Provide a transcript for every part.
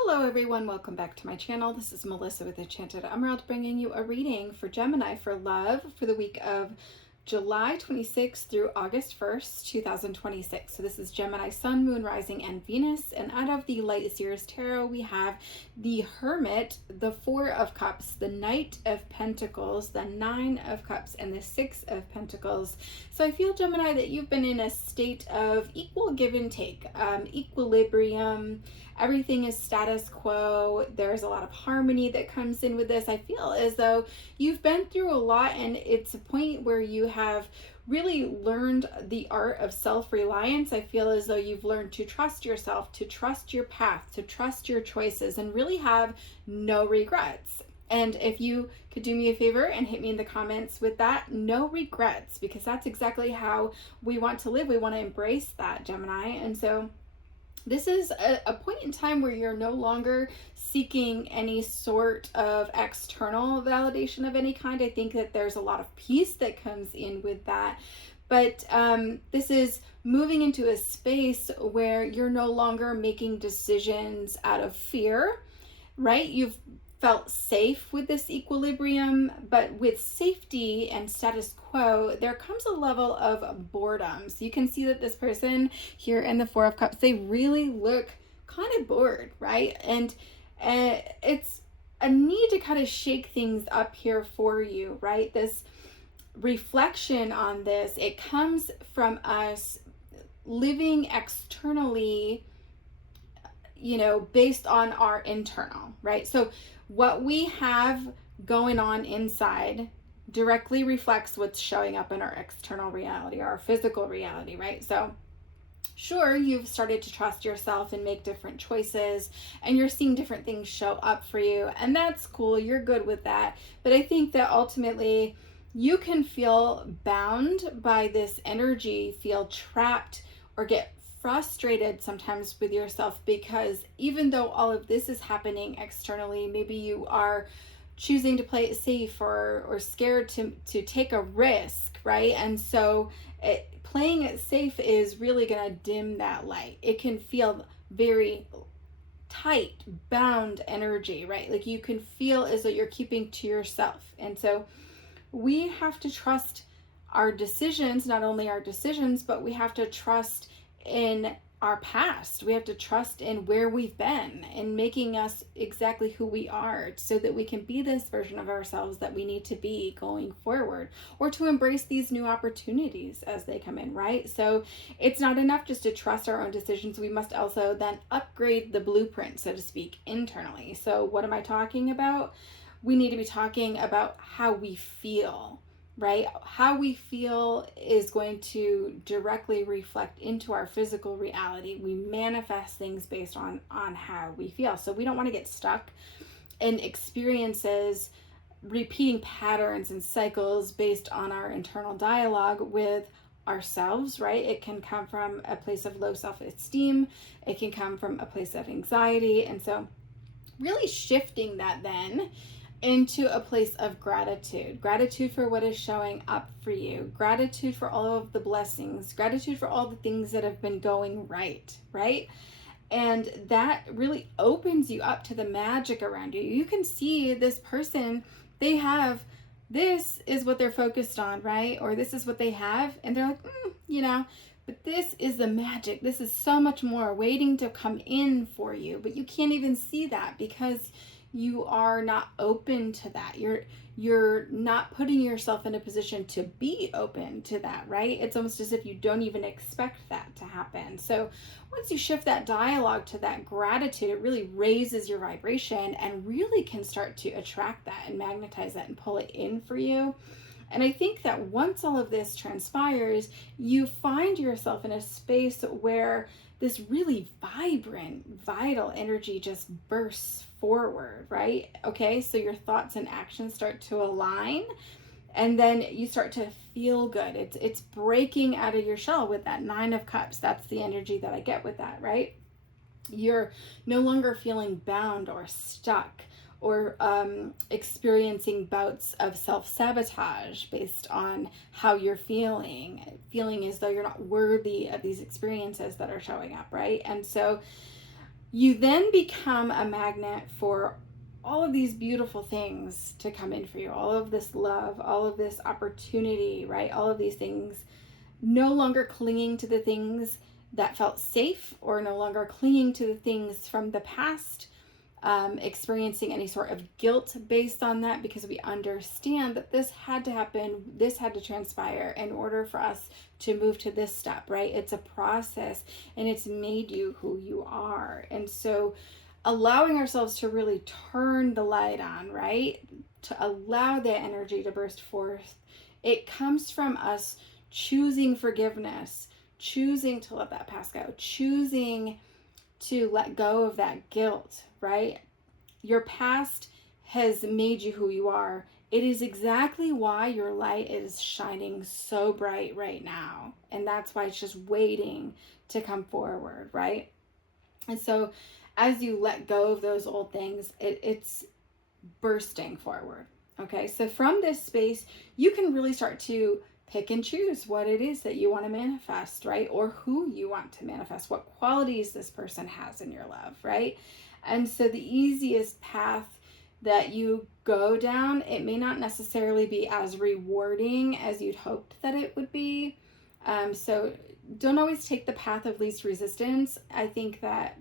Hello everyone, welcome back to my channel. This is Melissa with Enchanted Emerald bringing you a reading for Gemini for love for the week of July 26th through August 1st, 2026. So this is Gemini Sun, Moon, Rising, and Venus. And out of the Light Seers Tarot, we have the Hermit, the Four of Cups, the Knight of Pentacles, the Nine of Cups, and the Six of Pentacles. So I feel, Gemini, that you've been in a state of equal give and take, equilibrium. Everything is status quo. There's a lot of harmony that comes in with this. I feel as though you've been through a lot, and it's a point where you have really learned the art of self-reliance. I feel as though you've learned to trust yourself, to trust your path, to trust your choices, and really have no regrets. And if you could do me a favor and hit me in the comments with that, no regrets, because that's exactly how we want to live. We want to embrace that, Gemini. And so this is a point in time where you're no longer seeking any sort of external validation of any kind. I think that there's a lot of peace that comes in with that. But this is moving into a space where you're no longer making decisions out of fear, right? You've felt safe with this equilibrium, but with safety and status quo, there comes a level of boredom. So you can see that this person here in the Four of Cups, they really look kind of bored, right? And it's a need to kind of shake things up here for you, right? This reflection on this, it comes from us living externally, based on our internal, right? So what we have going on inside directly reflects what's showing up in our external reality, our physical reality, right? So sure, you've started to trust yourself and make different choices, and you're seeing different things show up for you, and that's cool. You're good with that. But I think that ultimately you can feel bound by this energy, feel trapped, or get frustrated sometimes with yourself, because even though all of this is happening externally, maybe you are choosing to play it safe or scared to take a risk, right? And so playing it safe is really going to dim that light. It can feel very tight, bound energy, right? Like you can feel as though you're keeping to yourself. And so we have to trust our decisions, not only our decisions, but we have to trust in our past. We have to trust in where we've been and making us exactly who we are, so that we can be this version of ourselves that we need to be going forward, or to embrace these new opportunities as they come in, right? So it's not enough just to trust our own decisions. We must also then upgrade the blueprint, so to speak, internally. So what am I talking about? We need to be talking about how we feel, right? How we feel is going to directly reflect into our physical reality. We manifest things based on how we feel. So we don't want to get stuck in experiences, repeating patterns and cycles based on our internal dialogue with ourselves, right? It can come from a place of low self-esteem. It can come from a place of anxiety. And so really shifting that then into a place of gratitude for what is showing up for you, gratitude for all of the blessings, gratitude for all the things that have been going right? And that really opens you up to the magic around you. You can see this person, this is what they're focused on, right? Or this is what they have, and they're like, but this is the magic. This is so much more waiting to come in for you, but you can't even see that because you are not open to that. You're not putting yourself in a position to be open to that, right? It's almost as if you don't even expect that to happen. So once you shift that dialogue to that gratitude, it really raises your vibration and really can start to attract that and magnetize that and pull it in for you. And I think that once all of this transpires, you find yourself in a space where this really vibrant, vital energy just bursts forward, right? Okay, so your thoughts and actions start to align, and then you start to feel good. It's breaking out of your shell with that Nine of Cups. That's the energy that I get with that, right? You're no longer feeling bound or stuck, or experiencing bouts of self-sabotage based on how you're feeling as though you're not worthy of these experiences that are showing up, right? And so You then become a magnet for all of these beautiful things to come in for you, all of this love, all of this opportunity, right? All of these things, no longer clinging to the things that felt safe, or no longer clinging to the things from the past, experiencing any sort of guilt based on that, because we understand that this had to happen, this had to transpire in order for us to move to this step, right? It's a process, and it's made you who you are. And so allowing ourselves to really turn the light on, right? To allow that energy to burst forth. It comes from us choosing forgiveness, choosing to let that past go, choosing to let go of that guilt, right? Your past has made you who you are. It is exactly why your light is shining so bright right now. And that's why it's just waiting to come forward, right? And so as you let go of those old things, it's bursting forward. Okay, so from this space, you can really start to pick and choose what it is that you want to manifest, right? Or who you want to manifest, what qualities this person has in your love, right? And so the easiest path that you go down, it may not necessarily be as rewarding as you'd hoped that it would be. So don't always take the path of least resistance. I think that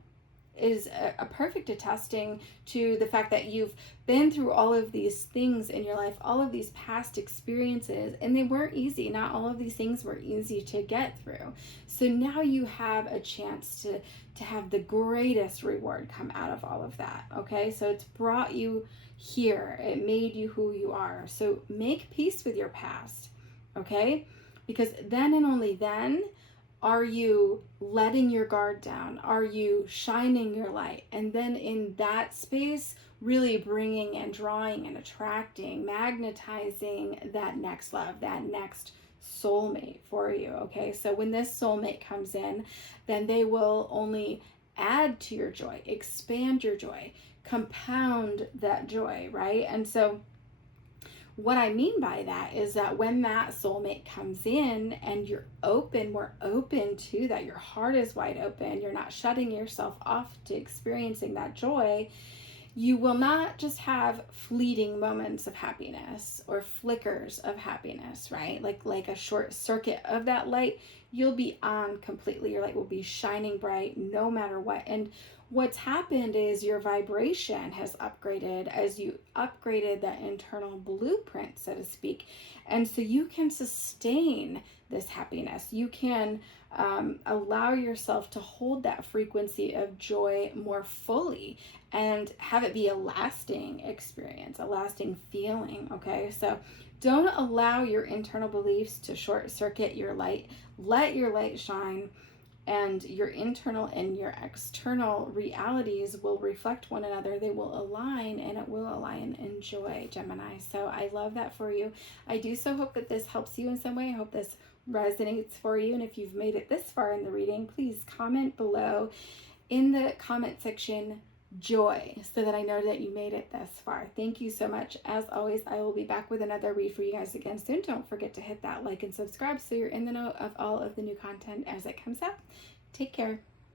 is a perfect attesting to the fact that you've been through all of these things in your life, all of these past experiences, and they weren't easy. Not all of these things were easy to get through. So now you have a chance to have the greatest reward come out of all of that. Okay, so it's brought you here, it made you who you are. So make peace with your past, okay? Because then and only then are you letting your guard down? Are you shining your light? And then in that space, really bringing and drawing and attracting, magnetizing that next love, that next soulmate for you. Okay, so when this soulmate comes in, then they will only add to your joy, expand your joy, compound that joy, right? And so what I mean by that is that when that soulmate comes in and you're open, we're open to that, your heart is wide open, you're not shutting yourself off to experiencing that joy, you will not just have fleeting moments of happiness or flickers of happiness, right? Like a short circuit of that light, you'll be on completely. Your light will be shining bright no matter what. And what's happened is your vibration has upgraded as you upgraded that internal blueprint, so to speak. And so you can sustain this happiness. You can allow yourself to hold that frequency of joy more fully and have it be a lasting experience, a lasting feeling, okay? So don't allow your internal beliefs to short circuit your light. Let your light shine, and your internal and your external realities will reflect one another. They will align, and it will align in joy, Gemini. So I love that for you. I do so hope that this helps you in some way. I hope this resonates for you. And if you've made it this far in the reading, please comment below in the comment section joy, so that I know that you made it this far. Thank you so much. As always, I will be back with another read for you guys again soon. Don't forget to hit that like and subscribe so you're in the know of all of the new content as it comes out. Take care.